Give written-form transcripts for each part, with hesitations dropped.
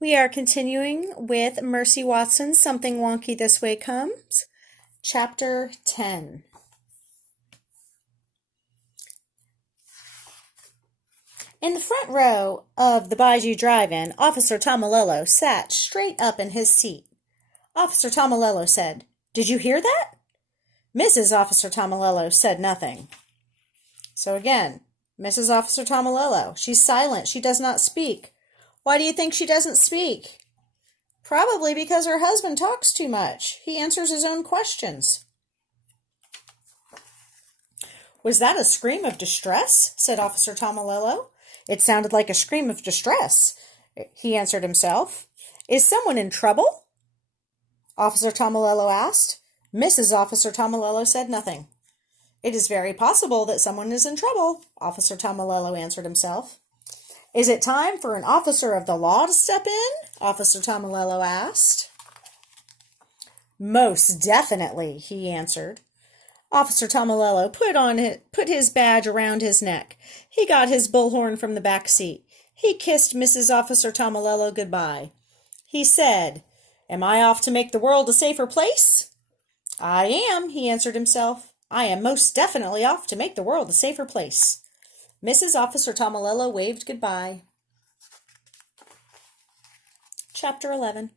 We are continuing with Mercy Watson's Something Wonky This Way Comes, Chapter 10. In the front row of the Bayou Drive-In, Officer Tomalolo sat straight up in his seat. Officer Tomalolo said, "Did you hear that?" Mrs. Officer Tomalolo said nothing. So again, Mrs. Officer Tomalolo, she's silent. She does not speak. Why do you think she doesn't speak? Probably because her husband talks too much. He answers his own questions. "Was that a scream of distress?" said Officer Tomalolo. "It sounded like a scream of distress," he answered himself. "Is someone in trouble?" Officer Tomalolo asked. Mrs. Officer Tomalolo said nothing. "It is very possible that someone is in trouble," Officer Tomalolo answered himself. "Is it time for an officer of the law to step in?" Officer Tomalolo asked. "Most definitely," he answered. Officer Tomalolo put his badge around his neck. He got his bullhorn from the back seat. He kissed Mrs. Officer Tomalolo goodbye. He said, "Am I off to make the world a safer place?" "I am," he answered himself. "I am most definitely off to make the world a safer place." Mrs. Officer Tomalolo waved goodbye. Chapter 11.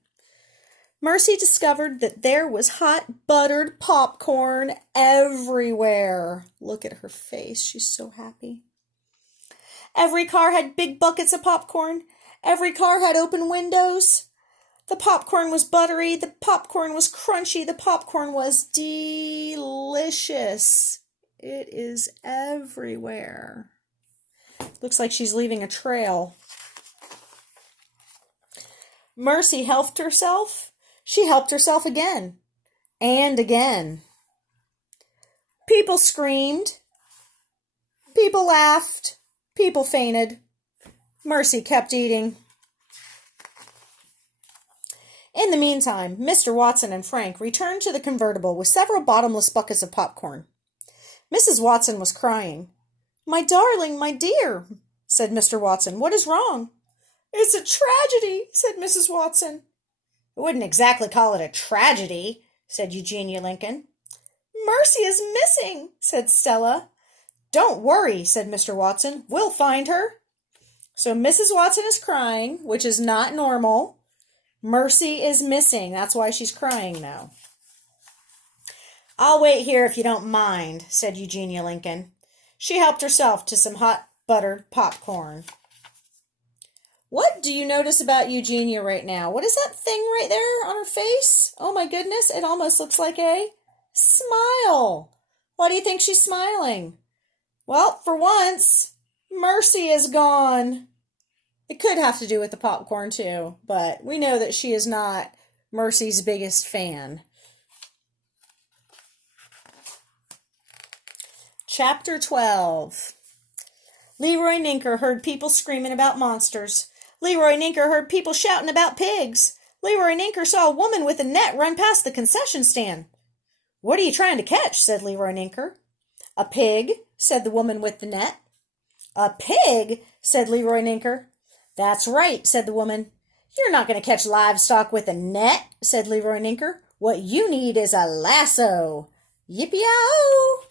Mercy discovered that there was hot buttered popcorn everywhere. Look at her face. She's so happy. Every car had big buckets of popcorn. Every car had open windows. The popcorn was buttery. The popcorn was crunchy. The popcorn was delicious. It is everywhere. Looks like she's leaving a trail. Mercy helped herself. She helped herself again and again. People screamed. People laughed. People fainted. Mercy kept eating. In the meantime, Mr. Watson and Frank returned to the convertible with several bottomless buckets of popcorn. Mrs. Watson was crying. "My darling, my dear," said Mr. Watson, "what is wrong?" "It's a tragedy," said Mrs. Watson. "I wouldn't exactly call it a tragedy," said Eugenia Lincoln. "Mercy is missing," said Stella. "Don't worry," said Mr. Watson. "We'll find her." So Mrs. Watson is crying, which is not normal. Mercy is missing. That's why she's crying now. "I'll wait here if you don't mind," said Eugenia Lincoln. She helped herself to some hot buttered popcorn. What do you notice about Eugenia right now? What is that thing right there on her face? Oh my goodness, it almost looks like a smile. Why do you think she's smiling? Well, for once, Mercy is gone. It could have to do with the popcorn too, but we know that she is not Mercy's biggest fan. Chapter 12. Leroy Ninker heard people screaming about monsters. Leroy Ninker heard people shouting about pigs. Leroy Ninker saw a woman with a net run past the concession stand. "What are you trying to catch?" said Leroy Ninker. "A pig," said the woman with the net. "A pig?" said Leroy Ninker. "That's right," said the woman. "You're not going to catch livestock with a net," said Leroy Ninker. "What you need is a lasso." Yippee-yow!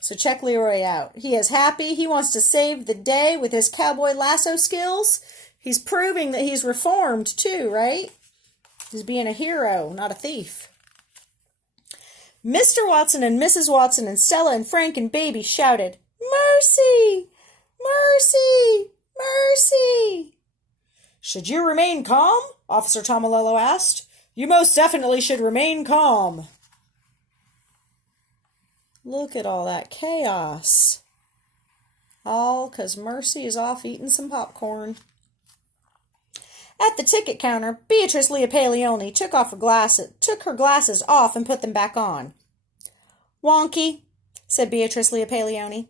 So check Leroy out. He is happy. He wants to save the day with his cowboy lasso skills. He's proving that he's reformed too, right? He's being a hero, not a thief. Mr. Watson and Mrs. Watson and Stella and Frank and Baby shouted, "Mercy! Mercy! Mercy!" "Should you remain calm?" Officer Tomalolo asked. "You most definitely should remain calm." Look at all that chaos. All because Mercy is off eating some popcorn. At the ticket counter, Beatrice Leopaglione took her glasses off and put them back on. "Wonky," said Beatrice Leopaglione.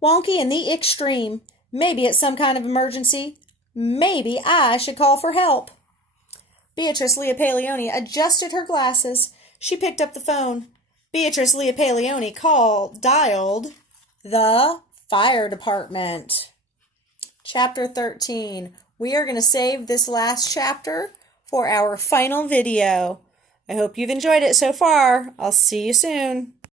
"Wonky in the extreme. Maybe it's some kind of emergency. Maybe I should call for help." Beatrice Leopaglione adjusted her glasses. She picked up the phone. Beatrice Leopaglione dialed the fire department. Chapter 13. We are going to save this last chapter for our final video. I hope you've enjoyed it so far. I'll see you soon.